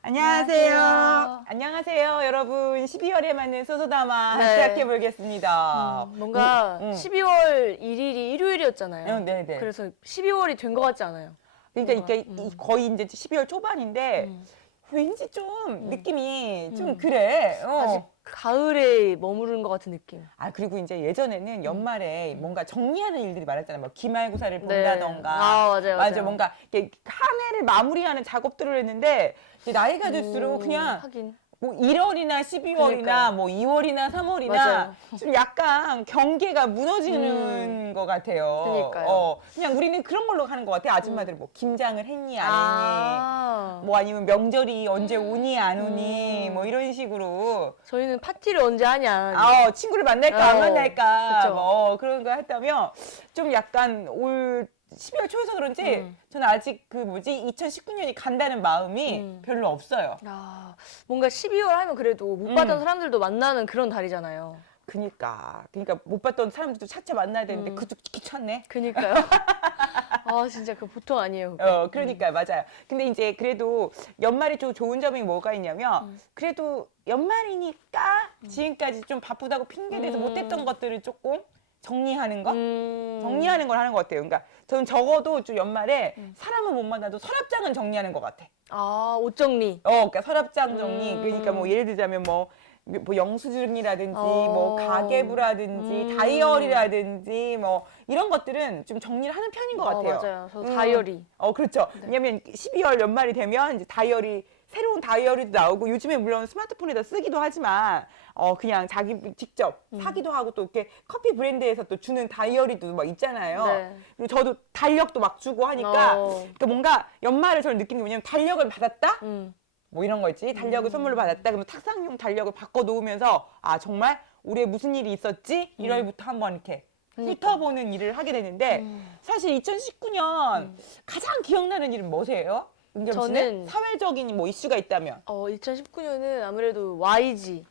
안녕하세요. 안녕하세요, 여러분. 12월에 맞는 소소담화 네. 시작해 보겠습니다. 뭔가 12월 1일이 일요일이었잖아요. 네네. 그래서 12월이 된 것 같지 않아요? 그러니까 이게 거의 이제 12월 초반인데 왠지 좀 느낌이 좀 그래. 아직 가을에 머무르는 것 같은 느낌. 아, 그리고 이제 예전에는 연말에 뭔가 정리하는 일들이 많았잖아요. 뭐 기말고사를 네. 본다던가. 아, 맞아요. 뭔가 이렇게 한 해를 마무리하는 작업들을 했는데 이제 나이가 들수록 그냥 하긴. 뭐 1월이나 12월이나 그러니까요. 뭐 2월이나 3월이나 맞아요. 좀 약간 경계가 무너지는 것 같아요. 그러니까요. 그냥 우리는 그런 걸로 가는 것 같아요. 아줌마들 뭐 김장을 했니 안 했니 아, 뭐 아니면 명절이 언제 오니 안 오니 뭐 이런 식으로 저희는 파티를 언제 하냐 안 하냐. 친구를 만날까 안 만날까 그쵸. 뭐 그런 거 했다면 좀 약간 올 12월 초여서 그런지 저는 아직 그 뭐지 2019년이 간다는 마음이 별로 없어요. 아, 뭔가 12월 하면 그래도 못 봤던 사람들도 만나는 그런 달이잖아요. 그러니까 못 봤던 사람들도 차차 만나야 되는데 그것도 귀찮네. 그니까요. 아, 진짜 그 보통 아니에요. 그거. 그러니까 맞아요. 근데 이제 그래도 연말에 좀 좋은 점이 뭐가 있냐면 그래도 연말이니까 지금까지 좀 바쁘다고 핑계대서 못했던 것들을 조금 정리하는 거? 정리하는 걸 하는 것 같아요. 그러니까 저는 적어도 좀 연말에 사람은 못 만나도 서랍장은 정리하는 것 같아. 아, 옷 정리. 그러니까 서랍장 정리. 그러니까 뭐 예를 들자면 뭐 영수증이라든지 뭐 가계부라든지 다이어리라든지 뭐 이런 것들은 좀 정리를 하는 편인 것 같아요. 맞아요. 저 다이어리. 그렇죠. 왜냐면 12월 연말이 되면 이제 다이어리 새로운 다이어리도 나오고 요즘에 물론 스마트폰에다 쓰기도 하지만 그냥 자기 직접 사기도 하고 또 이렇게 커피 브랜드에서 또 주는 다이어리도 막 있잖아요. 네. 그리고 저도 달력도 막 주고 하니까 그러니까 뭔가 연말에 저는 느끼는 게 뭐냐면 달력을 받았다? 뭐 이런 거 있지. 달력을 선물로 받았다. 그러면 탁상용 달력을 바꿔 놓으면서 아, 정말 올해 무슨 일이 있었지? 1월부터 한번 이렇게 훑어보는 일을 하게 되는데 사실 2019년 가장 기억나는 일은 뭐세요? 은겸 씨는? 저는 사회적인 뭐 이슈가 있다면? 2019년은 아무래도 YG.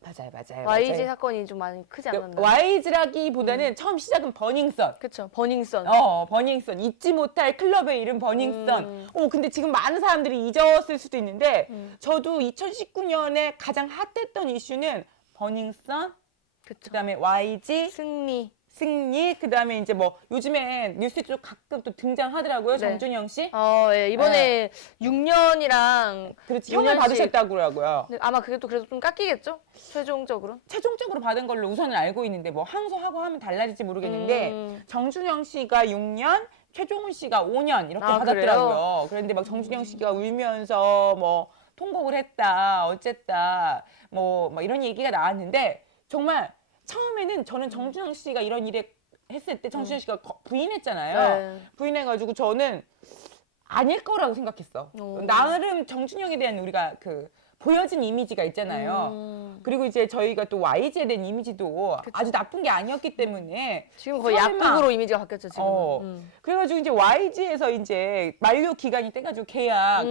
맞아요. YG 사건이 좀 많이 크지 않았나. YG라기보다는 처음 시작은 버닝썬. 그쵸. 버닝썬. 버닝썬. 잊지 못할 클럽의 이름 버닝썬. 근데 지금 많은 사람들이 잊었을 수도 있는데, 저도 2019년에 가장 핫했던 이슈는 버닝썬, 그쵸. 그다음에 YG, 승리. 그다음에 이제 뭐 요즘에 뉴스에도 가끔 또 등장하더라고요. 네. 정준영 씨. 예, 이번에 6년이랑 그렇지. 형을 6년씩. 받으셨다고요. 아마 그게 또 그래도 좀 깎이겠죠? 최종적으로. 최종적으로 받은 걸로 우선은 알고 있는데 뭐 항소하고 하면 달라질지 모르겠는데 정준영 씨가 6년, 최종훈 씨가 5년 이렇게 받았더라고요. 그런데 막 정준영 씨가 울면서 뭐 통곡을 했다, 어쨌다, 뭐 이런 얘기가 나왔는데 정말 처음에는 저는 정준영 씨가 이런 일에 했을 때 정준영 씨가 부인했잖아요. 네. 부인해가지고 저는 아닐 거라고 생각했어. 나름 정준영에 대한 우리가 그 보여진 이미지가 있잖아요. 그리고 이제 저희가 또 YG에 대한 이미지도 아주 나쁜 게 아니었기 때문에 지금 거의 설마. 약국으로 이미지가 바뀌었죠, 지금. 그래가지고 이제 YG에서 이제 만료 기간이 돼가지고 계약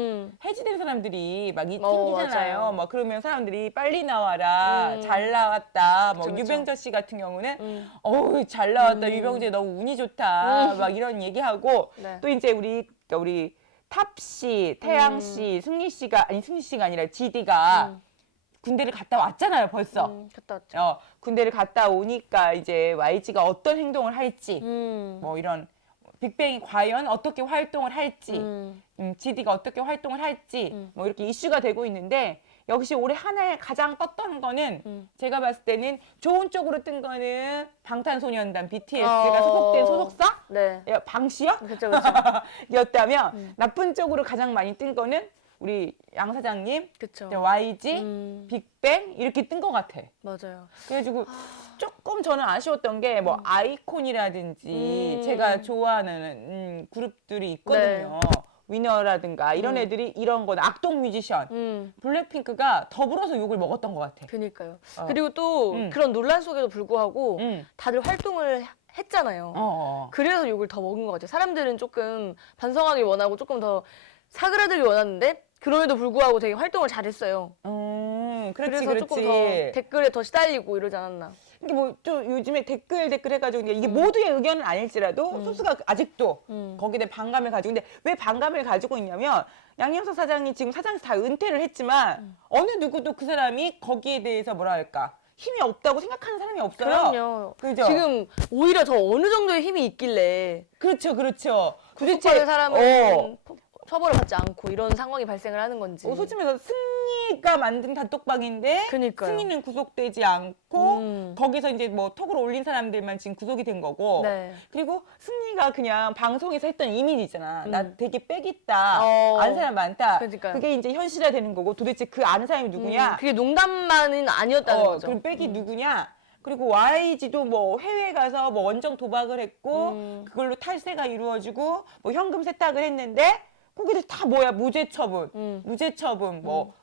해지된 사람들이 막 생기잖아요. 맞아요. 막 그러면 사람들이 빨리 나와라, 잘 나왔다. 뭐 그쵸. 유병재 씨 같은 경우는 어우 잘 나왔다, 유병재 너무 운이 좋다, 막 이런 얘기하고 네. 또 이제 우리 탑 씨, 태양 씨, 승리 씨가 아니라 GD가 군대를 갔다 왔잖아요, 벌써. 갔다 왔죠. 군대를 갔다 오니까 이제 YG가 어떤 행동을 할지, 뭐 이런 빅뱅이 과연 어떻게 활동을 할지, GD가 어떻게 활동을 할지, 뭐 이렇게 이슈가 되고 있는데 역시 올해 한 해 가장 떴던 거는 제가 봤을 때는 좋은 쪽으로 뜬 거는 방탄소년단 BTS가 소속된 소속사? 네. 방시혁? 그쵸. 였다면 나쁜 쪽으로 가장 많이 뜬 거는 우리 양 사장님, 그쵸. YG, 빅뱅 이렇게 뜬 것 같아. 맞아요. 그래가지고 조금 저는 아쉬웠던 게 뭐 아이콘이라든지 제가 좋아하는 그룹들이 있거든요. 위너라든가 이런 애들이 이런 건 악동 뮤지션, 블랙핑크가 더불어서 욕을 먹었던 것 같아. 그니까요. 그리고 또 그런 논란 속에도 불구하고 다들 활동을 했잖아요. 그래서 욕을 더 먹은 것 같아요. 사람들은 조금 반성하길 원하고 조금 더 사그라들길 원하는데 그럼에도 불구하고 되게 활동을 잘했어요. 그렇지, 그래서 조금 더 댓글에 더 시달리고 이러지 않았나. 이게 뭐 좀 요즘에 댓글 해가지고 이게 모두의 의견은 아닐지라도 소수가 아직도 거기에 대해 반감을 가지고 근데 왜 반감을 가지고 있냐면 양현석 사장이 지금 사장에서 다 은퇴를 했지만 어느 누구도 그 사람이 거기에 대해서 뭐라 할까 힘이 없다고 생각하는 사람이 없어요. 그럼요. 그죠? 지금 오히려 더 어느 정도의 힘이 있길래 그렇죠. 구속받은 사람은 처벌을 받지 않고 이런 상황이 발생을 하는 건지. 솔직히 말해서 승리가 만든 단톡방인데 그러니까요. 승리는 구속되지 않고 거기서 이제 뭐 톡을 올린 사람들만 지금 구속이 된 거고 네. 그리고 승리가 그냥 방송에서 했던 이미지 있잖아. 나 되게 빽 있다. 어. 아는 사람 많다. 그러니까요. 그게 이제 현실화 되는 거고 도대체 그 아는 사람이 누구냐? 그게 농담만은 아니었다는 거죠. 그럼 빽이 누구냐? 그리고 YG도 뭐 해외 가서 뭐 원정 도박을 했고 그걸로 탈세가 이루어지고 뭐 현금 세탁을 했는데 거기도 다 뭐야 무죄 처분, 뭐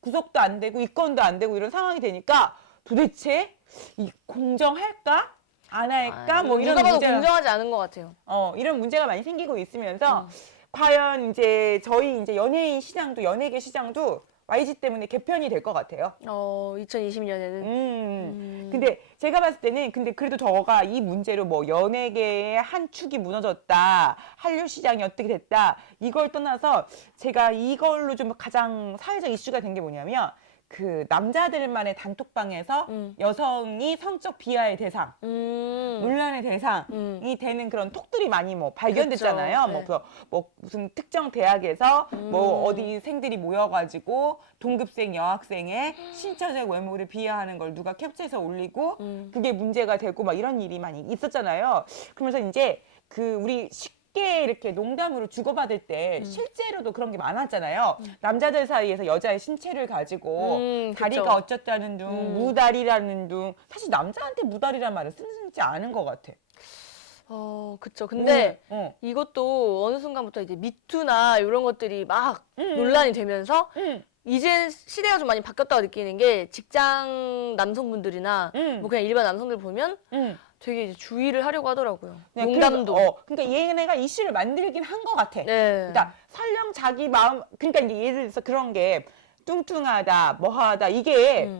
구속도 안 되고 입건도 안 되고 이런 상황이 되니까 도대체 이 공정할까? 안 할까? 뭐 이런 누가 봐도 문제가 공정하지 않은 것 같아요. 이런 문제가 많이 생기고 있으면서 과연 이제 저희 이제 연예인 시장도 연예계 시장도 YG 때문에 개편이 될 것 같아요. 2020년에는. 근데 제가 봤을 때는 근데 그래도 저가 이 문제로 뭐 연예계의 한 축이 무너졌다, 한류 시장이 어떻게 됐다 이걸 떠나서 제가 이걸로 좀 가장 사회적 이슈가 된 게 뭐냐면 그 남자들만의 단톡방에서 여성이 성적 비하의 대상, 논란의 대상이 되는 그런 톡들이 많이 뭐 발견됐잖아요. 그렇죠. 뭐, 뭐 무슨 특정 대학에서 뭐 어디 생들이 모여가지고 동급생 여학생의 신체적 외모를 비하하는 걸 누가 캡처해서 올리고 그게 문제가 되고 막 이런 일이 많이 있었잖아요. 그러면서 이제 그 우리 쉽게 이렇게 농담으로 주고받을 때 실제로도 그런 게 많았잖아요. 남자들 사이에서 여자의 신체를 가지고 다리가 그쵸. 어쩌다는 둥, 무다리라는 둥. 사실 남자한테 무다리라는 말을 쓰지 않은 것 같아. 그쵸. 근데 어. 이것도 어느 순간부터 이제 미투나 이런 것들이 막 논란이 되면서 이제 시대가 좀 많이 바뀌었다고 느끼는 게 직장 남성분들이나 뭐 그냥 일반 남성들 보면 되게 이제 주의를 하려고 하더라고요. 네, 농담도. 그러니까 얘네가 이슈를 만들긴 한 것 같아. 네. 그러니까 설령 자기 마음, 그러니까 이제 예를 들어서 그런 게 뚱뚱하다, 뭐하다 이게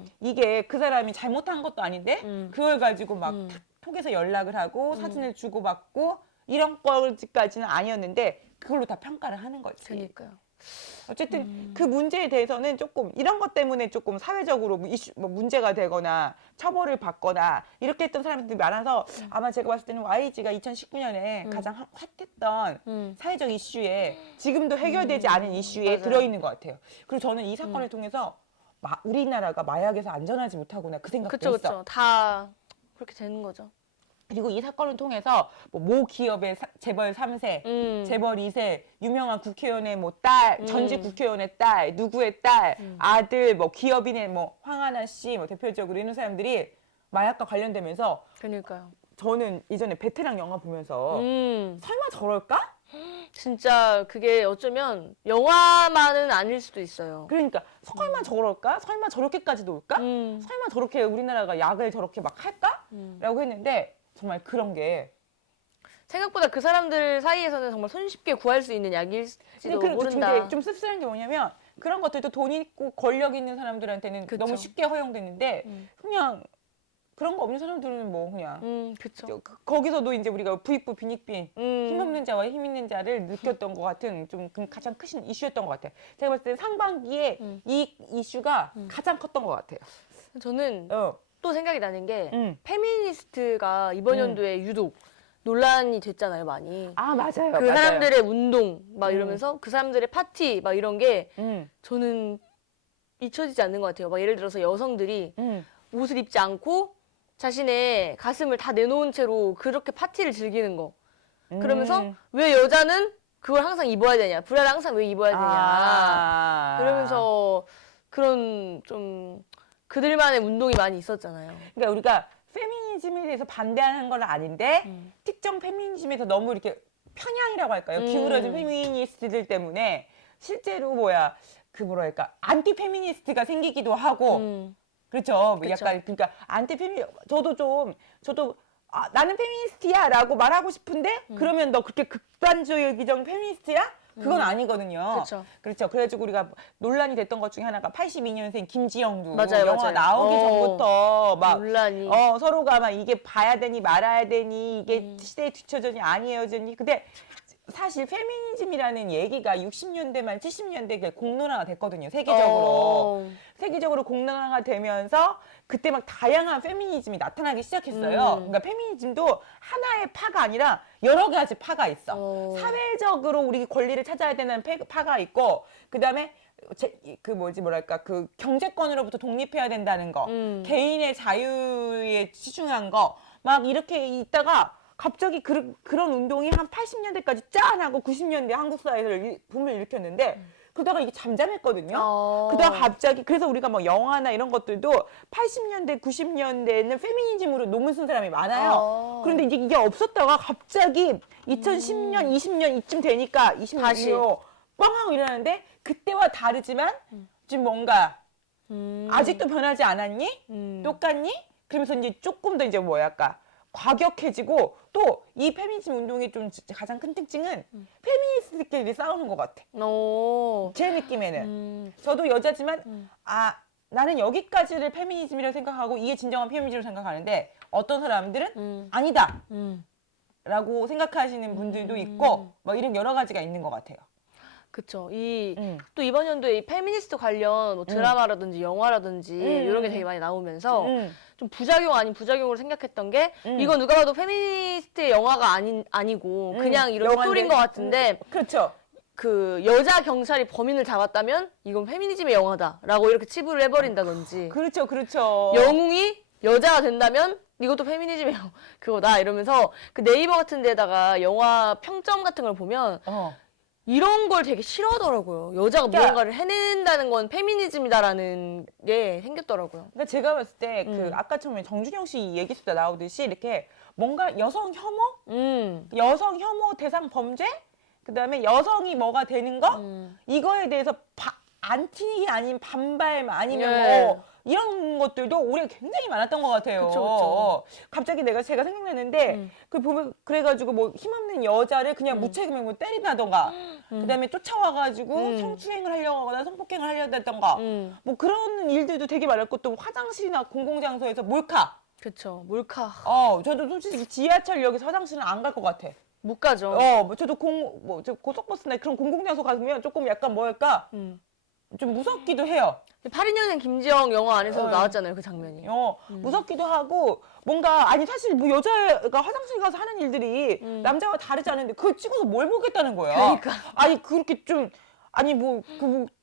그 사람이 잘못한 것도 아닌데 그걸 가지고 막 톡에서 연락을 하고 사진을 주고받고 이런 거까지는 아니었는데 그걸로 다 평가를 하는 거지. 그러니까요. 어쨌든 그 문제에 대해서는 조금 이런 것 때문에 조금 사회적으로 뭐 이슈, 뭐 문제가 되거나 처벌을 받거나 이렇게 했던 사람들이 많아서 아마 제가 봤을 때는 YG가 2019년에 가장 핫했던 사회적 이슈에 지금도 해결되지 않은 이슈에 맞아요. 들어있는 것 같아요. 그리고 저는 이 사건을 통해서 우리나라가 마약에서 안전하지 못하구나 그 생각도 그쵸, 했어. 그쵸. 다 그렇게 되는 거죠. 그리고 이 사건을 통해서 모 기업의 재벌 3세, 재벌 2세, 유명한 국회의원의 뭐 딸, 전직 국회의원의 딸, 누구의 딸, 아들, 뭐 기업인의 뭐 황하나 씨, 뭐 대표적으로 이런 사람들이 마약과 관련되면서 그러니까요. 저는 예전에 베테랑 영화 보면서 설마 저럴까? 진짜 그게 어쩌면 영화만은 아닐 수도 있어요. 그러니까 설마 저럴까? 설마 저렇게까지도 올까? 설마 저렇게 우리나라가 약을 저렇게 막 할까? 라고 했는데 정말 그런 게 생각보다 그 사람들 사이에서는 정말 손쉽게 구할 수 있는 약일지도 모른다. 근데 좀 씁쓸한 게 뭐냐면 그런 것들도 돈 있고 권력 있는 사람들한테는 그쵸. 너무 쉽게 허용됐는데 그냥 그런 거 없는 사람들은 뭐 그냥 그쵸. 거기서도 이제 우리가 부익부 빈익빈 힘없는 자와 힘 있는 자를 느꼈던 것 같은 좀 가장 큰 이슈였던 것 같아요. 제가 봤을 때 상반기에 이 이슈가 가장 컸던 것 같아요. 저는 또 생각이 나는 게 페미니스트가 이번 음. 연도에 유독 논란이 됐잖아요, 많이. 아 맞아요. 그 맞아요. 사람들의 운동 막 이러면서 그 사람들의 파티 막 이런 게 저는 잊혀지지 않는 것 같아요. 막 예를 들어서 여성들이 옷을 입지 않고 자신의 가슴을 다 내놓은 채로 그렇게 파티를 즐기는 거. 그러면서 왜 여자는 그걸 항상 입어야 되냐? 브라를 항상 왜 입어야 되냐? 그러면서 그런 좀 그들만의 운동이 많이 있었잖아요. 그러니까 우리가 페미니즘에 대해서 반대하는 건 아닌데 특정 페미니즘에서 너무 이렇게 편향이라고 할까요? 기울어진 페미니스트들 때문에 실제로 그 뭐랄까 안티 페미니스트가 생기기도 하고 그렇죠. 그쵸. 약간 그러니까 안티 페미 저도 나는 페미니스트야라고 말하고 싶은데 그러면 너 그렇게 극단적인 페미니스트야? 그건 아니거든요. 그렇죠. 그렇죠. 그래가지고 우리가 논란이 됐던 것 중에 하나가 82년생 김지영도 맞아요, 영화 맞아요. 나오기 전부터 막 논란이. 서로가 막 이게 봐야 되니 말아야 되니 이게 시대에 뒤처졌니 아니에요, 니 근데 사실 페미니즘이라는 얘기가 60년대 말 70년대 공론화가 됐거든요. 세계적으로. 세계적으로 공론화가 되면서 그때 막 다양한 페미니즘이 나타나기 시작했어요. 그러니까 페미니즘도 하나의 파가 아니라 여러 가지 파가 있어. 사회적으로 우리 권리를 찾아야 되는 파가 있고 그다음에 그 경제권으로부터 독립해야 된다는 거, 개인의 자유에 치중한 거, 막 이렇게 있다가 갑자기 그런 운동이 한 80년대까지 짠 하고 90년대 한국 사회에서 붐을 일으켰는데 그러다가 이게 잠잠했거든요. 그러다가 갑자기 그래서 우리가 뭐 영화나 이런 것들도 80년대, 90년대에는 페미니즘으로 논문 쓴 사람이 많아요. 그런데 이게 없었다가 갑자기 2010년, 20년 이쯤 되니까 20년이요. 뻥 하고 일어나는데 그때와 다르지만 지금 뭔가 아직도 변하지 않았니? 똑같니? 그러면서 이제 조금 더 이제 뭐랄까 과격해지고 또 이 페미니즘 운동의 좀 가장 큰 특징은 페미니스트끼리 싸우는 것 같아. 제 느낌에는. 저도 여자지만 나는 여기까지를 페미니즘이라고 생각하고 이게 진정한 페미니즘으로 생각하는데 어떤 사람들은 아니다 라고 생각하시는 분들도 있고 뭐 이런 여러 가지가 있는 것 같아요. 그쵸. 또 이번 연도에 이 페미니스트 관련 뭐 드라마라든지 영화라든지 이런 게 되게 많이 나오면서 좀 부작용 아닌 부작용으로 생각했던 게 이건 누가 봐도 페미니스트의 영화가 아니고 그냥 이런 스토리인 것 같은데 그렇죠. 그 여자 경찰이 범인을 잡았다면 이건 페미니즘의 영화다라고 이렇게 치부를 해버린다든지 그렇죠. 그렇죠. 영웅이 여자가 된다면 이것도 페미니즘의 그거다 이러면서 그 네이버 같은 데다가 영화 평점 같은 걸 보면 이런 걸 되게 싫어하더라고요. 여자가 무언가를 해낸다는 건 페미니즘이다라는 게 생겼더라고요. 그러니까 제가 봤을 때 아까 처음에 정준영 씨 얘기 속에 나오듯이 이렇게 뭔가 여성 혐오? 여성 혐오 대상 범죄? 그다음에 여성이 뭐가 되는 거? 이거에 대해서 안티 아닌 반발 아니면 뭐 이런 것들도 올해 굉장히 많았던 것 같아요. 그쵸. 갑자기 제가 생각났는데 그 보면 그래가지고 뭐 힘없는 여자를 그냥 무책임에 뭐 때린다던가 그다음에 쫓아와가지고 성추행을 하려고 하거나 성폭행을 하려고 했던가 뭐 그런 일들도 되게 많았고 또 화장실이나 공공장소에서 몰카. 그쵸. 몰카. 저도 솔직히 지하철역에서 화장실은 안 갈 것 같아. 못 가죠. 뭐 저도 저 고속버스나 그런 공공장소 가면 조금 약간 뭐랄까 좀 무섭기도 해요. 82년생 김지영 영화 안에서도 나왔잖아요, 그 장면이. 무섭기도 하고 뭔가 아니 사실 뭐 여자가 화장실 가서 하는 일들이 남자와 다르지 않은데 그걸 찍어서 뭘 보겠다는 거야. 그러니까. 아니 그렇게 좀 아니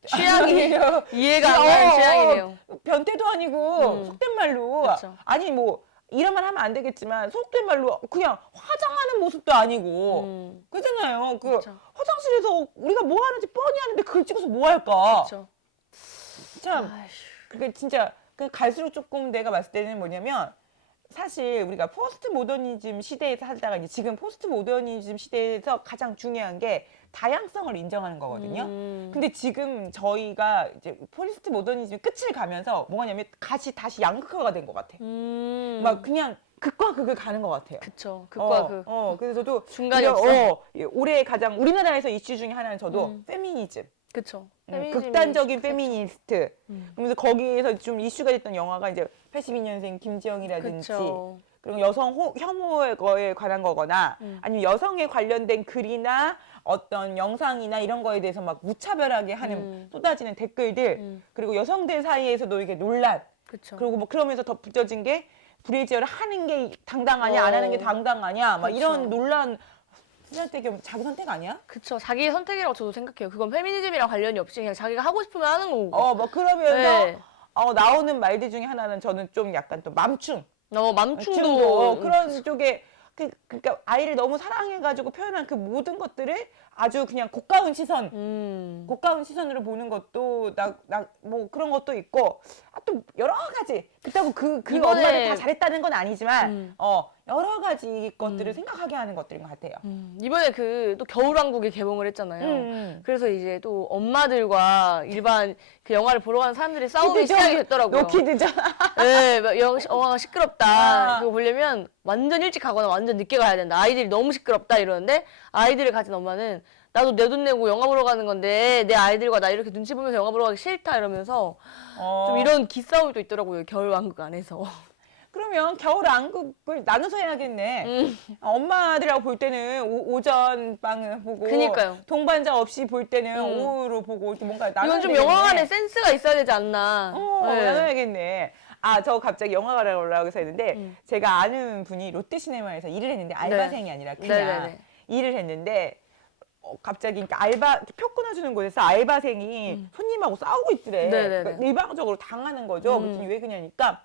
취향이 이해가 안 가는 취향이네요. 변태도 아니고 속된 말로 그쵸. 아니 뭐 이런 말 하면 안 되겠지만 속된 말로 그냥 화장하는 모습도 아니고 그잖아요. 그쵸. 화장실에서 우리가 뭐 하는지 뻔히 아는데 그걸 찍어서 뭐 할까? 그쵸. 참 그게 진짜 갈수록 조금 내가 봤을 때는 뭐냐면 사실 우리가 포스트 모더니즘 시대에서 살다가 이제 지금 포스트 모더니즘 시대에서 가장 중요한 게 다양성을 인정하는 거거든요. 근데 지금 저희가 이제 포스트 모더니즘 끝을 가면서 뭐냐면 다시 양극화가 된 것 같아. 막 그냥 극과 극을 가는 것 같아요. 그쵸. 극과 극. 그래서 저도 중간이 없어. 올해 가장 우리나라에서 이슈 중에 하나는 저도 페미니즘. 그쵸. 극단적인 페미니스트. 그러면서 거기에서 좀 이슈가 됐던 영화가 이제 82년생 김지영이라든지 그쵸. 그리고 여성 혐오에 관한 거거나 아니면 여성에 관련된 글이나 어떤 영상이나 이런 거에 대해서 막 무차별하게 하는 쏟아지는 댓글들 그리고 여성들 사이에서도 이게 논란 그쵸. 그리고 뭐 그러면서 덧붙여진 게 브래지어를 하는 게 당당하냐 안 하는 게 당당하냐 막 그쵸. 이런 논란 선택이 자기 선택 아니야? 그쵸. 자기의 선택이라고 저도 생각해요. 그건 페미니즘이랑 관련이 없이 그냥 자기가 하고 싶으면 하는 거고. 뭐 그러면서 네. 나오는 말들 중에 하나는 저는 좀 약간 또 맘충. 맘충도. 그런 쪽에 그러니까 아이를 너무 사랑해가지고 표현한 그 모든 것들을 아주 그냥 고가운 시선으로 보는 것도 뭐 그런 것도 있고 또 여러 가지 그렇다고 그 이번에 엄마들 다 잘했다는 건 아니지만 여러 가지 것들을 생각하게 하는 것들인 것 같아요. 이번에 또 겨울왕국이 개봉을 했잖아요. 그래서 이제 또 엄마들과 일반 그 영화를 보러 가는 사람들의 싸움이 시작이 됐더라고요. 노키드죠. 네, 영화가 시끄럽다. 그거 보려면 완전 일찍 가거나 완전 늦게 가야 된다. 아이들이 너무 시끄럽다 이러는데 아이들을 가진 엄마는 나도 내 돈 내고 영화 보러 가는 건데 내 아이들과 나 이렇게 눈치 보면서 영화 보러 가기 싫다 이러면서 좀 이런 기싸움이 또 있더라고요. 겨울왕국 안에서. 그러면 겨울왕국을 나눠서 해야겠네. 엄마들하고 볼 때는 오전 방을 보고 그니까요. 동반자 없이 볼 때는 오후로 보고 이렇게 뭔가 나눠야 이건 좀 되겠네. 영화관에 센스가 있어야 되지 않나. 네. 나눠야겠네. 아, 저 갑자기 영화관에 올라가고 했는데 제가 아는 분이 롯데시네마에서 일을 했는데 알바생이 아니라 그냥 네네네. 일을 했는데 갑자기 그러니까 알바 표 끊어주는 곳에서 알바생이 손님하고 싸우고 있더래. 네네네. 그러니까 일방적으로 당하는 거죠. 그랬더니 왜 그러냐니까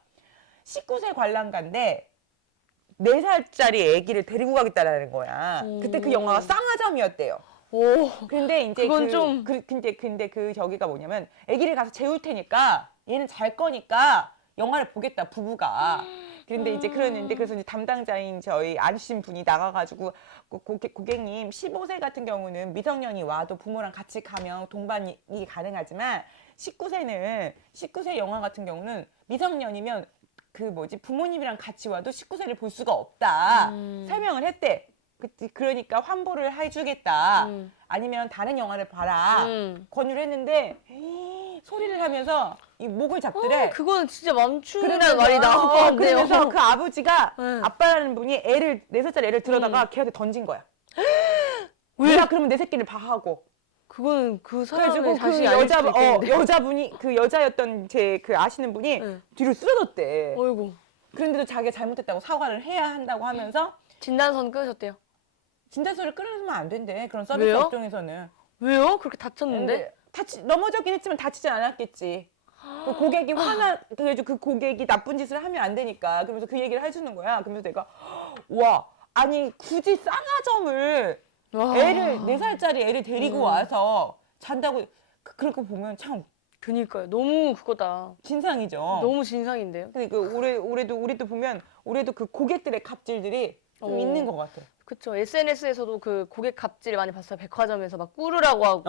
19세 관람가인데 4살짜리 아기를 데리고 가겠다라는 거야. 그때 그 영화가 쌍화점이었대요. 오. 근데 이제 그건 좀- 근데 그 저기가 뭐냐면 아기를 가서 재울 테니까 얘는 잘 거니까 영화를 보겠다 부부가. 근데 이제 그랬는데 그래서 이제 담당자인 저희 아주신 분이 나가가지고 고객님 15세 같은 경우는 미성년이 와도 부모랑 같이 가면 동반이 가능하지만 19세 영화 같은 경우는 미성년이면 그 뭐지 부모님이랑 같이 와도 19세를 볼 수가 없다 설명을 했대. 그러니까 환불을 해주겠다. 아니면 다른 영화를 봐라. 권유를 했는데 소리를 하면서 이 목을 잡더래. 그거는 진짜 멈추는 그러면서- 말이 나올 것 같네요. 그러면서 그 아버지가 네. 아빠라는 분이 4살짜리 애를 들어다가 걔한테 던진 거야. 왜? 내가 그러면 내 새끼를 봐하고. 그건 그 그래가지고 사람의 그 자식이 아닐 수도 있겠는데. 여자분이 그 여자였던 제 그 아시는 분이 네. 뒤로 쓰러졌대. 어이구. 그런데도 자기가 잘못했다고 사과를 해야 한다고 하면서 진단선 끊으셨대요. 진단서를 끊으면 안 된대. 그런 서비스 왜요? 업종에서는. 왜요? 그렇게 다쳤는데? 근데 넘어졌긴 했지만 다치진 않았겠지. 그 고객이 그래가지고 그 고객이 나쁜 짓을 하면 안 되니까. 그러면서 그 얘기를 해주는 거야. 그러면서 내가, 와, 아니, 굳이 쌍화점을 와. 애를, 4살짜리 애를 데리고 와서 잔다고, 그런 거 보면 참 그니까요. 너무 그거다. 진상이죠. 너무 진상인데요. 근데 그 우리도 보면, 올해도 그 고객들의 갑질들이 좀 있는 것 같아. 그쵸. SNS에서도 그 고객 갑질 많이 봤어요. 백화점에서 막 꾸르라고 하고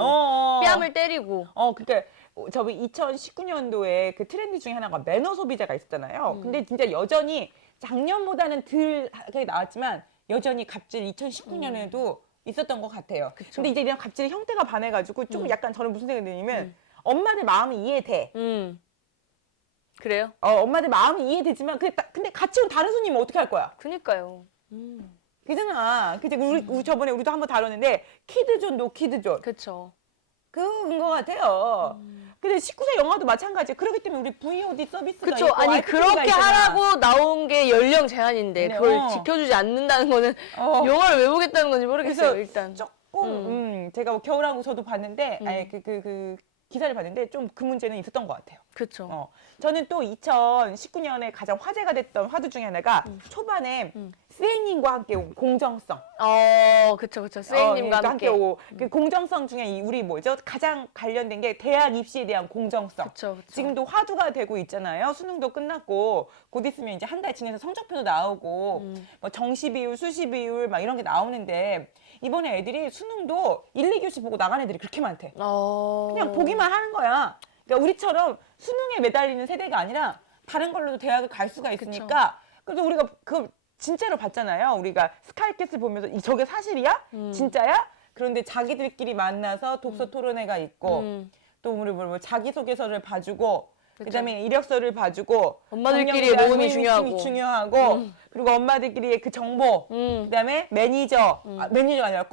뺨을 때리고. 그러니까 저기 2019년도에 그 트렌드 중에 하나가 매너 소비자가 있었잖아요. 근데 진짜 여전히 작년보다는 덜 하게 나왔지만 여전히 갑질 2019년에도 있었던 것 같아요. 근데 이제 이런 갑질의 형태가 반해가지고 조금 약간 저는 무슨 생각이 드냐면 엄마들 마음이 이해돼. 그래요? 엄마들 마음이 이해되지만 근데 같이 온 다른 손님은 어떻게 할 거야? 그니까요. 그잖아. 그치? 우리 저번에 우리도 한번 다뤘는데 키드존, 노키드존. 그쵸. 그건 것 같아요. 근데 19세 영화도 마찬가지예요. 그렇기 때문에 우리 VOD 서비스가 그쵸. 있고 아니, IPTV가 그렇게 있잖아. 하라고 나온 게 연령 제한인데, 네, 그걸 지켜주지 않는다는 거는 영화를 왜 보겠다는 건지 모르겠어요, 그래서 일단. 조금 제가 뭐 겨울왕국 저도 봤는데 아니 그 기사를 봤는데 좀 그 문제는 있었던 것 같아요. 그쵸. 저는 또 2019년에 가장 화제가 됐던 화두 중에 하나가 초반에 스웨이님과 함께 온 공정성. 그쵸. 스웨이님과 함께. 오고 그 공정성 중에 우리 뭐죠? 가장 관련된 게 대학 입시에 대한 공정성. 그쵸. 지금도 화두가 되고 있잖아요. 수능도 끝났고 곧 있으면 이제 한 달 지나서 성적표도 나오고 뭐 정시 비율, 수시 비율 막 이런 게 나오는데 이번에 애들이 수능도 1, 2교시 보고 나간 애들이 그렇게 많대. 그냥 보기만 하는 거야. 그러니까 우리처럼 수능에 매달리는 세대가 아니라 다른 걸로도 대학을 갈 수가 있으니까 그래서 우리가 그걸 진짜로 봤잖아요. 우리가 스카이캐슬 보면서 저게 사실이야? 진짜야? 그런데 자기들끼리 만나서 독서 토론회가 있고 또 우리 뭐 자기소개서를 봐주고 그다음에 이력서를 봐주고 엄마들끼리의 경력에 모임이 대한 중요하고 그리고 엄마들끼리의 그 정보 그다음에 매니저가 아니라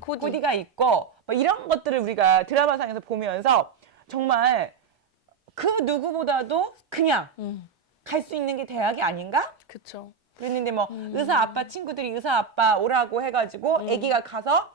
코디가 있고 뭐 이런 것들을 우리가 드라마상에서 보면서 정말 그 누구보다도 그냥 갈 수 있는 게 대학이 아닌가? 그쵸. 그랬는데 뭐 의사 아빠 친구들이 의사 아빠 오라고 해가지고 아기가 가서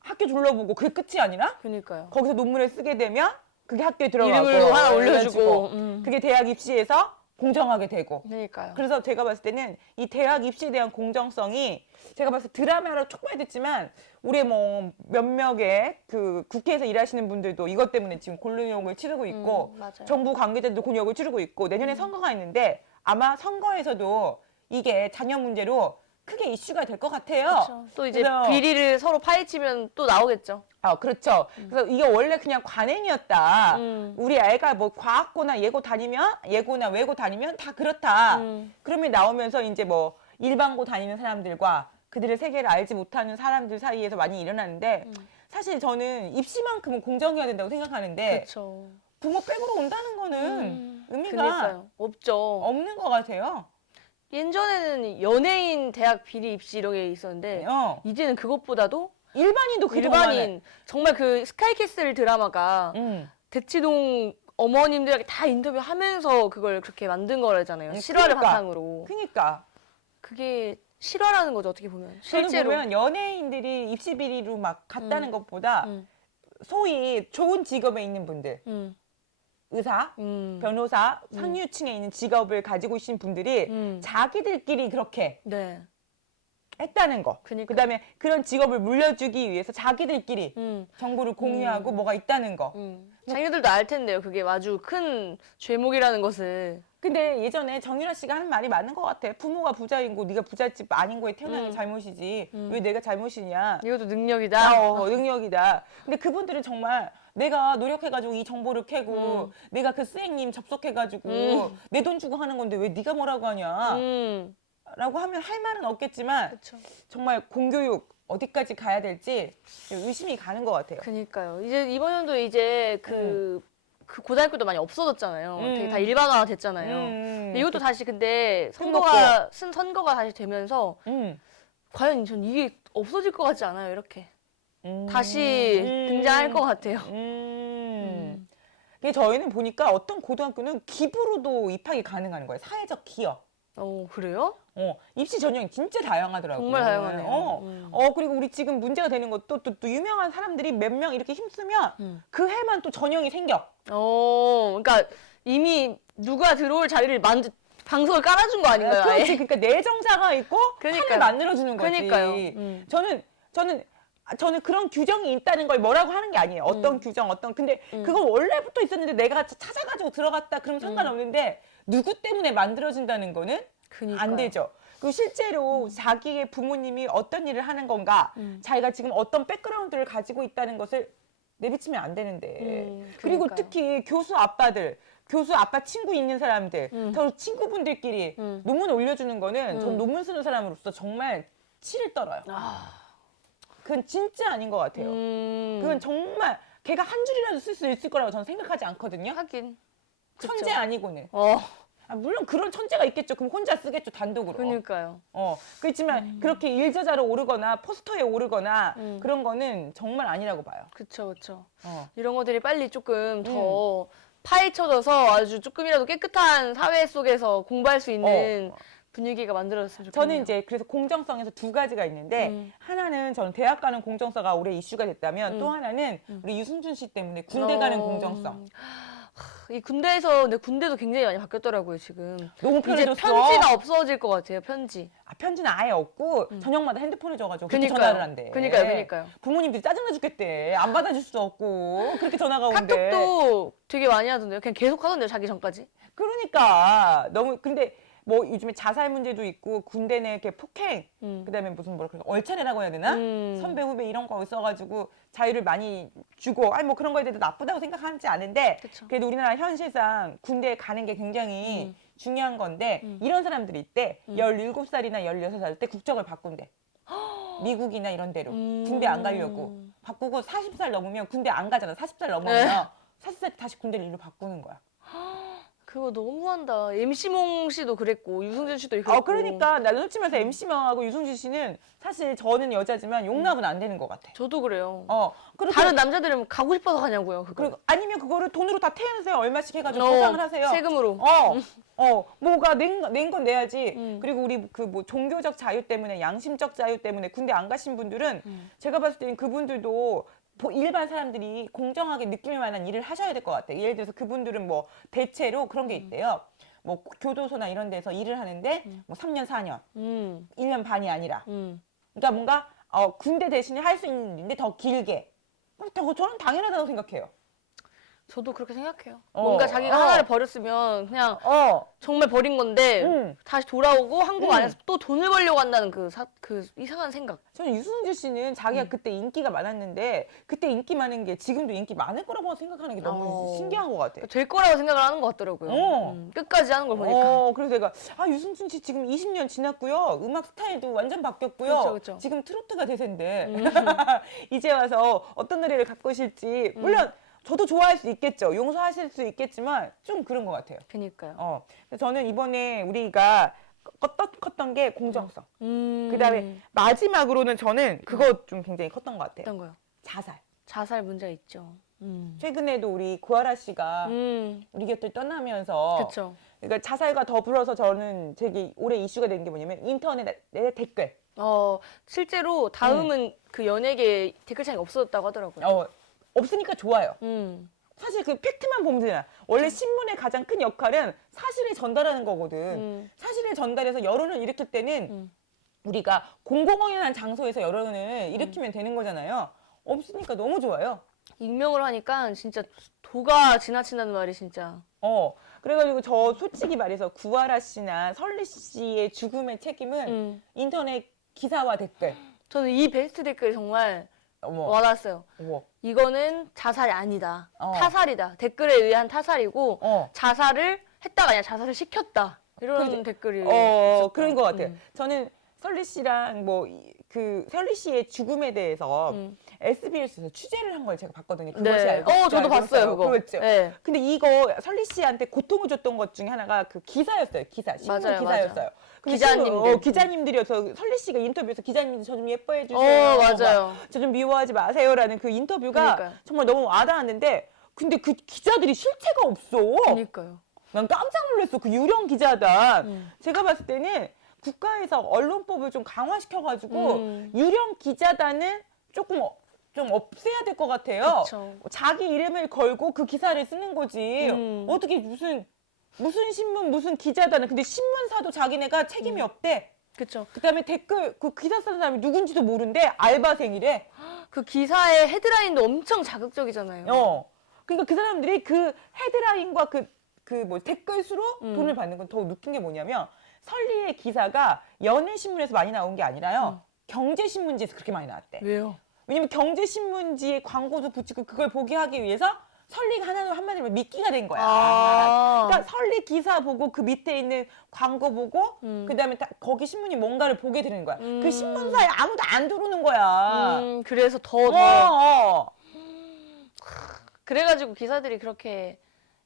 학교 둘러보고 그게 끝이 아니라 그니까요. 거기서 논문을 쓰게 되면 그게 학교에 들어가고 이름을 하나 올려주고. 그래가지고 그게 대학 입시에서 공정하게 되고 그니까요. 그래서 제가 봤을 때는 이 대학 입시에 대한 공정성이 제가 봤을 때 드라마로 촉발됐지만 우리 뭐 몇몇의 그 국회에서 일하시는 분들도 이것 때문에 지금 곤욕을 치르고 있고 맞아요. 정부 관계자들도 곤욕을 치르고 있고 내년에 선거가 있는데 아마 선거에서도 이게 자녀 문제로 크게 이슈가 될 것 같아요. 그쵸. 또 이제 그래서- 비리를 서로 파헤치면 또 나오겠죠. 그렇죠. 그래서 이게 원래 그냥 관행이었다. 음. 우리 애가 뭐 과학고나 예고나 외고 다니면 다 그렇다. 그러면 나오면서 이제 뭐 일반고 다니는 사람들과 그들의 세계를 알지 못하는 사람들 사이에서 많이 일어나는데 사실 저는 입시만큼은 공정해야 된다고 생각하는데 그렇죠. 부모 백으로 온다는 거는 의미가 그러니까요. 없죠. 없는 것 같아요. 예전에는 연예인 대학 비리 입시 이런 게 있었는데 이제는 그것보다도 일반인도 일반인 정말 그 스카이캐슬 드라마가 대치동 어머님들에게 다 인터뷰하면서 그걸 그렇게 만든 거라잖아요. 실화를 그러니까, 바탕으로. 그러니까 그게 실화라는 거죠. 어떻게 보면. 실제로. 저는 보면 연예인들이 입시 비리로 막 갔다는 것보다 소위 좋은 직업에 있는 분들 의사, 변호사, 상류층에 있는 직업을 가지고 계신 분들이 자기들끼리 그렇게 네. 했다는 거. 그러니까. 그다음에 그런 직업을 물려주기 위해서 자기들끼리 정보를 공유하고 뭐가 있다는 거. 자기들도 알 텐데요. 그게 아주 큰 죄목이라는 것을. 근데 예전에 정유라 씨가 하는 말이 맞는 것 같아. 부모가 부자인고 네가 부잣집 아닌 거에 태어난 게 잘못이지. 왜 내가 잘못이냐. 이것도 능력이다. 능력이다. 근데 그분들은 정말 내가 노력해가지고 이 정보를 캐고 내가 그 선생님 접속해가지고 내 돈 주고 하는 건데 왜 네가 뭐라고 하냐. 라고 하면 할 말은 없겠지만 그쵸. 정말 공교육 어디까지 가야 될지 의심이 가는 것 같아요. 그니까요. 이제 이번 연도 이제 그 고등학교도 많이 없어졌잖아요. 되게 다 일반화 됐잖아요. 근데 이것도 다시 근데 선거가 다시 되면서 과연 전 이게 없어질 것 같지 않아요. 이렇게 다시 등장할 것 같아요. 근데 저희는 보니까 어떤 고등학교는 기부로도 입학이 가능한 거예요. 사회적 기여. 그래요? 입시 전형이 진짜 다양하더라고요. 정말 다양하네요. 그리고 우리 지금 문제가 되는 것도 또 유명한 사람들이 몇 명 이렇게 힘쓰면 그 해만 또 전형이 생겨. 그러니까 이미 누가 들어올 자리를 방송을 깔아준 거 아닌가요? 그렇지. 아예? 그러니까 내정자가 있고 판을 만들어주는 거지. 그러니까요. 저는 그런 규정이 있다는 걸 뭐라고 하는 게 아니에요. 어떤 규정, 근데 그건 원래부터 있었는데 내가 찾아가지고 들어갔다 그러면 상관없는데 누구 때문에 만들어진다는 거는 안 되죠. 그리고 실제로 자기의 부모님이 어떤 일을 하는 건가, 자기가 지금 어떤 백그라운드를 가지고 있다는 것을 내비치면 안 되는데. 그리고 특히 교수 아빠 친구 있는 사람들, 저 친구분들끼리 논문 올려주는 거는 전 논문 쓰는 사람으로서 정말 치를 떨어요. 그건 진짜 아닌 것 같아요. 그건 정말 걔가 한 줄이라도 쓸 수 있을 거라고 저는 생각하지 않거든요. 하긴. 천재 아니고는. 물론 그런 천재가 있겠죠. 그럼 혼자 쓰겠죠, 단독으로. 그러니까요. 그렇지만 그렇게 일저자로 오르거나 포스터에 오르거나 그런 거는 정말 아니라고 봐요. 그쵸. 이런 것들이 빨리 조금 더 파헤쳐져서 아주 조금이라도 깨끗한 사회 속에서 공부할 수 있는 분위기가 만들어졌으면 좋겠네요. 저는 이제 그래서 공정성에서 두 가지가 있는데 하나는 저는 대학 가는 공정성가 올해 이슈가 됐다면 또 하나는 우리 유승준 씨 때문에 군대 가는 공정성. 이 군대에서 근데 군대도 굉장히 많이 바뀌었더라고요 지금. 너무 편해졌어. 이제 편지가 없어질 것 같아요. 편지. 편지는 아예 없고 저녁마다 핸드폰을 줘가지고 그렇게 그러니까요. 전화를 한대. 그러니까요. 부모님들이 짜증나 죽겠대. 안 받아줄 수 없고 그렇게 전화가 온대. 카톡도 되게 많이 하던데요. 그냥 계속 하던데요. 자기 전까지. 그러니까 너무 근데 뭐 요즘에 자살 문제도 있고 군대 내 이렇게 폭행 그다음에 무슨 얼차례라고 해야 되나 선배 후배 이런 거 있어가지고 자유를 많이 주고 뭐 그런 거에 대해서 나쁘다고 생각하지 않은데 그쵸. 그래도 우리나라 현실상 군대에 가는 게 굉장히 중요한 건데 이런 사람들이 있대. 17살이나 16살 때 국적을 바꾼대. 미국이나 이런 데로 군대 안 가려고 바꾸고 40살 넘으면 군대 안 가잖아. 40살 넘으면 40살 때 다시 군대를 일로 바꾸는 거야. 그거 너무한다. MC몽 씨도 그랬고 유승준 씨도 그랬고. 그러니까 나눈 치면서 MC명하고 유승준 씨는 사실 저는 여자지만 용납은 안 되는 것 같아. 저도 그래요. 다른 남자들은 가고 싶어서 가냐고요. 그거. 아니면 그거를 돈으로 다 태우세요. 얼마씩 해가지고 보상을 하세요. 세금으로. 뭐가 낸 건 내야지. 그리고 우리 그 뭐 종교적 자유 때문에 양심적 자유 때문에 군대 안 가신 분들은 제가 봤을 때는 그분들도 일반 사람들이 공정하게 느낄 만한 일을 하셔야 될 것 같아요. 예를 들어서 그분들은 뭐 대체로 그런 게 있대요. 뭐 교도소나 이런 데서 일을 하는데 뭐 3년, 4년, 1년 반이 아니라. 그러니까 뭔가 군대 대신에 할 수 있는 일인데 더 길게. 저는 당연하다고 생각해요. 저도 그렇게 생각해요. 뭔가 자기가 하나를 버렸으면 그냥 정말 버린 건데 다시 돌아오고 한국 안에서 또 돈을 벌려고 한다는 그 이상한 생각. 저는 유승준 씨는 자기가 그때 인기가 많았는데 그때 인기 많은 게 지금도 인기 많을 거라고 생각하는 게 너무 신기한 것 같아. 될 거라고 생각을 하는 것 같더라고요. 끝까지 하는 걸 보니까. 그래서 내가 유승준 씨 지금 20년 지났고요. 음악 스타일도 완전 바뀌었고요. 그쵸. 지금 트로트가 대세인데 이제 와서 어떤 노래를 갖고 오실지 물론 저도 좋아할 수 있겠죠. 용서하실 수 있겠지만 좀 그런 것 같아요. 그니까요. 그래서 저는 이번에 우리가 컸던 게 공정성. 그다음에 마지막으로는 저는 그거 좀 굉장히 컸던 것 같아요. 어떤 거요? 자살. 자살 문제가 있죠. 최근에도 우리 구하라 씨가 우리 곁을 떠나면서 그쵸. 그러니까 자살과 더불어서 저는 되게 올해 이슈가 된 게 뭐냐면 인터넷에 댓글. 실제로 다음은 그 연예계 댓글창이 없어졌다고 하더라고요. 없으니까 좋아요. 사실 그 팩트만 보면 되잖아. 원래 신문의 가장 큰 역할은 사실을 전달하는 거거든. 사실을 전달해서 여론을 일으킬 때는 우리가 공공연한 장소에서 여론을 일으키면 되는 거잖아요. 없으니까 너무 좋아요. 익명으로 하니까 진짜 도가 지나친다는 말이 진짜. 그래가지고 저 솔직히 말해서 구하라 씨나 설리 씨의 죽음의 책임은 인터넷 기사와 댓글. 저는 이 베스트 댓글이 정말 와닿았어요. 이거는 자살이 아니다. 타살이다. 댓글에 의한 타살이고 자살을 했다가 아니라 자살을 시켰다. 이런 댓글이 그런 것 같아요. 저는 설리 씨랑 그 설리 씨의 죽음에 대해서 SBS에서 취재를 한 걸 제가 봤거든요. 그것이 알고 저도 봤어요, 그거. 그렇죠. 네. 근데 이거 설리 씨한테 고통을 줬던 것 중에 하나가 그 기사였어요. 신문 기사였어요. 기자님들. 기자님들이어서 설리 씨가 인터뷰에서 기자님들 저 좀 예뻐해 주세요. 맞아요. 저 좀 미워하지 마세요라는 그 인터뷰가 그러니까요. 정말 너무 와닿았는데 근데 그 기자들이 실체가 없어. 그러니까요. 난 깜짝 놀랐어. 그 유령 기자단. 제가 봤을 때는 국가에서 언론법을 좀 강화시켜가지고 유령 기자단은 좀 없애야 될 것 같아요. 그쵸. 자기 이름을 걸고 그 기사를 쓰는 거지. 어떻게 무슨 신문 무슨 기자단은 근데 신문사도 자기네가 책임이 없대. 그쵸. 그다음에 댓글 그 기사 쓰는 사람이 누군지도 모른대. 알바생이래. 그 기사의 헤드라인도 엄청 자극적이잖아요. 그러니까 그 사람들이 그 헤드라인과 댓글 수로 돈을 받는 건 더 웃긴 게 뭐냐면 설리의 기사가 연예신문에서 많이 나온 게 아니라요. 경제신문지에서 그렇게 많이 나왔대. 왜요? 왜냐면 경제신문지에 광고도 붙이고 그걸 보게 하기 위해서 설리가 한마디로 미끼가 된 거야. 그러니까 설리 기사 보고 그 밑에 있는 광고 보고 그다음에 거기 신문이 뭔가를 보게 되는 거야. 그 신문사에 아무도 안 들어오는 거야. 그래서 더. 그래가지고 기사들이 그렇게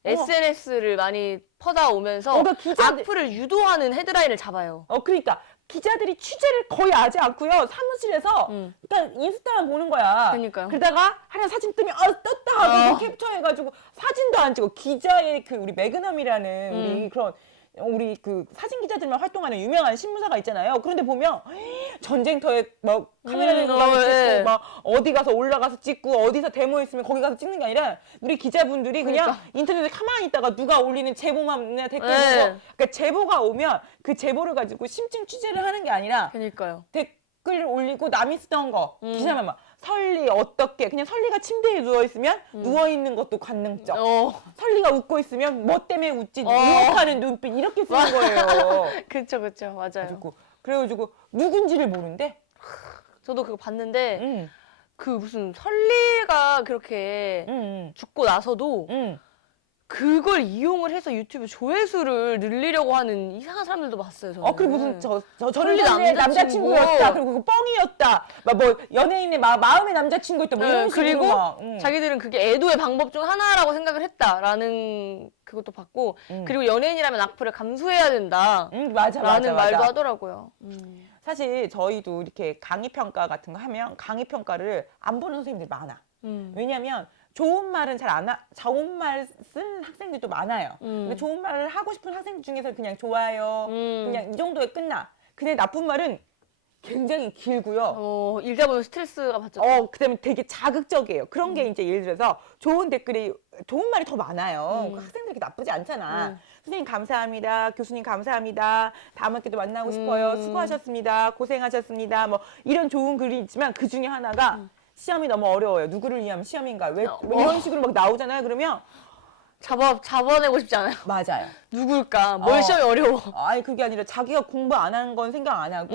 SNS를 많이 퍼다 오면서 악플을 유도하는 헤드라인을 잡아요. 그러니까 기자들이 취재를 거의 하지 않고요. 사무실에서 그냥 인스타만 보는 거야. 그러니까요. 그러다가 하나 사진 뜨면 떴다 하고 캡처해가지고 사진도 안 찍고 기자의 우리 매그넘이라는 우리 그 사진 기자들만 활동하는 유명한 신문사가 있잖아요. 그런데 보면 전쟁터에 카메라를 가서 찍고 막 어디 가서 올라가서 찍고 어디서 데모 있으면 거기 가서 찍는 게 아니라 우리 기자분들이 그냥 인터넷에 가만히 있다가 누가 올리는 제보만 댓글 보고 그러니까 제보가 오면 그 제보를 가지고 심층 취재를 하는 게 아니라 그러니까요. 댓글 올리고 남이 쓰던 거 기사만 막 설리 어떻게 그냥 설리가 침대에 누워있으면 누워있는 것도 관능적 설리가 웃고 있으면 뭐 때문에 웃지 유혹하는 눈빛 이렇게 쓰는 거예요. 그쵸 맞아요. 그래가지고 누군지를 모른대. 저도 그거 봤는데 그 무슨 설리가 그렇게 죽고 나서도 그걸 이용을 해서 유튜브 조회수를 늘리려고 하는 이상한 사람들도 봤어요. 저는. 그리고 무슨 설리 남자친구였다. 그리고 그 뻥이었다. 연예인의 마음의 남자친구였다. 이런 식으로 그리고 자기들은 그게 애도의 방법 중 하나라고 생각을 했다라는 그것도 봤고 그리고 연예인이라면 악플을 감수해야 된다. 라는 말도 하더라고요. 사실 저희도 이렇게 강의 평가 같은 거 하면 강의 평가를 안 보는 선생님들이 많아. 왜냐면 좋은 말은 좋은 말 쓴 학생들도 많아요. 근데 좋은 말을 하고 싶은 학생들 중에서 그냥 좋아요. 그냥 이 정도에 끝나. 근데 나쁜 말은 굉장히 길고요. 읽다 보면 스트레스가 받죠. 그다음에 되게 자극적이에요. 그런 게 이제 예를 들어서 좋은 말이 더 많아요. 그 학생들이 나쁘지 않잖아. 선생님 감사합니다. 교수님 감사합니다. 다음 학기도 만나고 싶어요. 수고하셨습니다. 고생하셨습니다. 이런 좋은 글이 있지만 그 중에 하나가 시험이 너무 어려워요. 누구를 위한 시험인가? 왜 이런 식으로 막 나오잖아요. 그러면 잡아내고 싶지 않아요? 맞아요. 누굴까? 뭘 시험이 어려워? 아니 그게 아니라 자기가 공부 안 하는 건 생각 안 하고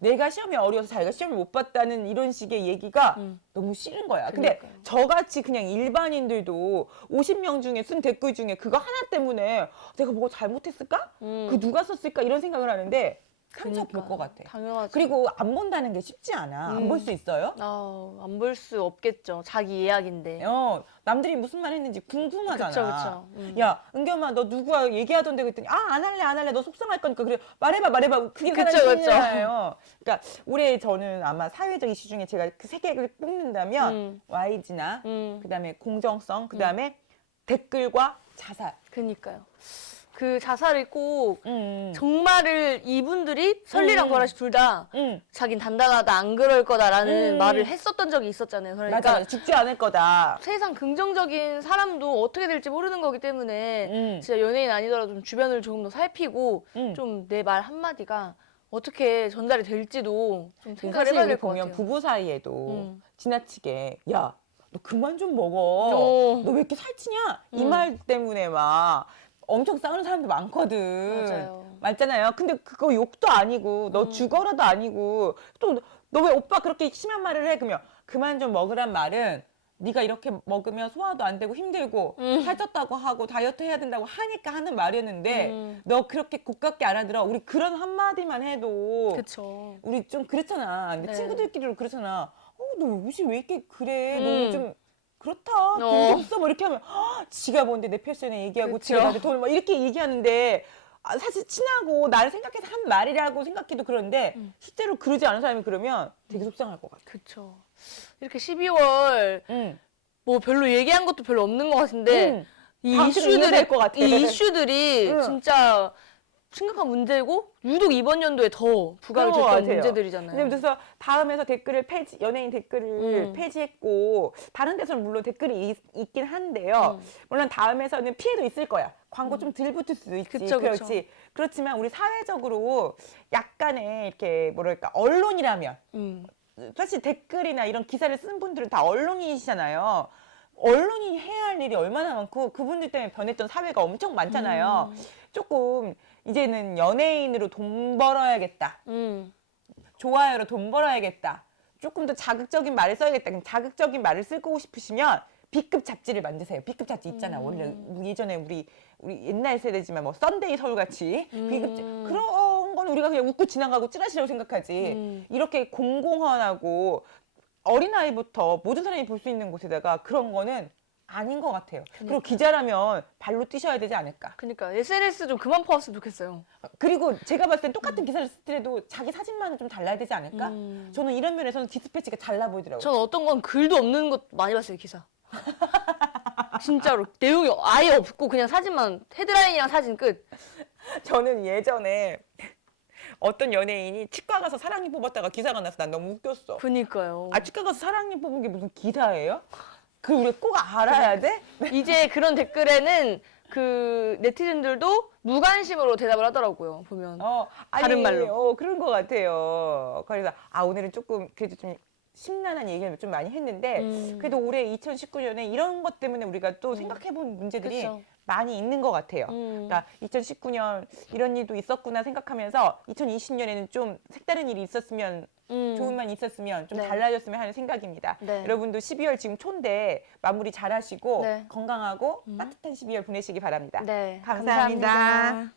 내가 시험이 어려워서 자기가 시험을 못 봤다는 이런 식의 얘기가 너무 싫은 거야. 근데 저같이 그냥 일반인들도 50명 중에 쓴 댓글 중에 그거 하나 때문에 내가 뭐가 잘못했을까? 그 누가 썼을까? 이런 생각을 하는데 상처 볼 것 같아. 당연하죠. 그리고 안 본다는 게 쉽지 않아. 안 볼 수 있어요? 안 볼 수 없겠죠. 자기 예약인데. 남들이 무슨 말 했는지 궁금하잖아. 그쵸. 야, 은겸아, 너 누구야 얘기하던데 그랬더니 안 할래. 너 속상할 거니까 그래. 말해봐. 그게 사람의 심리잖아요. 그러니까 올해 저는 아마 사회적 이슈 중에 제가 그 세 개를 뽑는다면 YG나 그다음에 공정성, 그다음에 댓글과 자살. 그니까요. 그 자살을 꼭 정말을 이분들이 설리랑 보라씨 둘 다 자긴 단단하다 안 그럴 거다라는 말을 했었던 적이 있었잖아요. 그러니까 맞아. 죽지 않을 거다. 세상 긍정적인 사람도 어떻게 될지 모르는 거기 때문에 진짜 연예인 아니더라도 좀 주변을 조금 더 살피고 좀 내 말 한마디가 어떻게 전달이 될지도 좀 생각을 해봐야 될 것 같아요. 보면 부부 사이에도 지나치게 야, 너 그만 좀 먹어. 너 왜 이렇게 살찌냐? 이 말 때문에 막 엄청 싸우는 사람도 많거든. 맞아요. 맞잖아요. 근데 그거 욕도 아니고 너 죽어라도 아니고 또 너 왜 오빠 그렇게 심한 말을 해? 그러면 그만 좀 먹으란 말은 네가 이렇게 먹으면 소화도 안 되고 힘들고 살쪘다고 하고 다이어트 해야 된다고 하니까 하는 말이었는데 너 그렇게 고깝게 알아들어. 우리 그런 한마디만 해도 그쵸. 우리 좀 그렇잖아. 근데 네. 친구들끼리도 그렇잖아. 너 옷이 왜 이렇게 그래? 너 좀 그렇다. 돈이 없어. 뭐 이렇게 하면 지가 뭔데 내 패션에 얘기하고 그쵸. 지가 나한테 돈을 막 이렇게 얘기하는데 사실 친하고 나를 생각해서 한 말이라고 생각해도 그런데 실제로 그러지 않은 사람이 그러면 되게 속상할 것 같아. 그쵸. 이렇게 12월 뭐 별로 얘기한 것도 별로 없는 것 같은데 이 이슈들이 진짜 심각한 문제고 유독 이번 연도에 더 부각이 됐던 문제들이잖아요. 그래서 다음에서 댓글을 연예인 댓글을 폐지했고 다른 데서는 물론 댓글이 있긴 한데요. 물론 다음에서는 피해도 있을 거야. 광고 좀 덜 붙을 수도 있지. 그쵸. 그렇지만 우리 사회적으로 약간의 이렇게 뭐랄까 언론이라면 사실 댓글이나 이런 기사를 쓴 분들은 다 언론인이시잖아요. 언론이 해야 할 일이 얼마나 많고 그분들 때문에 변했던 사회가 엄청 많잖아요. 조금 이제는 연예인으로 돈 벌어야겠다. 좋아요로 돈 벌어야겠다. 조금 더 자극적인 말을 써야겠다. 자극적인 말을 쓰고 싶으시면 B급 잡지를 만드세요. B급 잡지 있잖아. 원래 예전에 우리 옛날 세대지만 뭐 썬데이 서울 같이 B급 그런 건 우리가 그냥 웃고 지나가고 찌라시라고 생각하지. 이렇게 공공헌하고 어린아이부터 모든 사람이 볼 수 있는 곳에다가 그런 거는 아닌 것 같아요. 그리고 기자라면 발로 뛰셔야 되지 않을까. 그러니까 SNS 좀 그만 퍼왔으면 좋겠어요. 그리고 제가 봤을 땐 똑같은 기사를 쓰더라도 자기 사진만은 좀 달라야 되지 않을까? 저는 이런 면에서는 디스패치가 달라 보이더라고요. 저는 어떤 건 글도 없는 것 많이 봤어요, 기사. 진짜로 내용이 아예 없고 그냥 사진만 헤드라인이랑 사진 끝. 저는 예전에 어떤 연예인이 치과 가서 사랑니 뽑았다가 기사가 나서 난 너무 웃겼어. 그니까요. 치과 가서 사랑니 뽑은 게 무슨 기사예요? 그 우리 꼭 알아야 돼? 이제 그런 댓글에는 그 네티즌들도 무관심으로 대답을 하더라고요. 보면 다른 말로. 그런 것 같아요. 그래서 오늘은 조금 그래도 좀 심란한 얘기를 좀 많이 했는데 그래도 올해 2019년에 이런 것 때문에 우리가 또 생각해본 문제들이 그쵸. 많이 있는 것 같아요. 그러니까 2019년 이런 일도 있었구나 생각하면서 2020년에는 좀 색다른 일이 있었으면 좋은 만 있었으면 좀 달라졌으면 하는 생각입니다. 여러분도 12월 지금 초인데 마무리 잘 하시고 건강하고 따뜻한 12월 보내시기 바랍니다. 네, 감사합니다.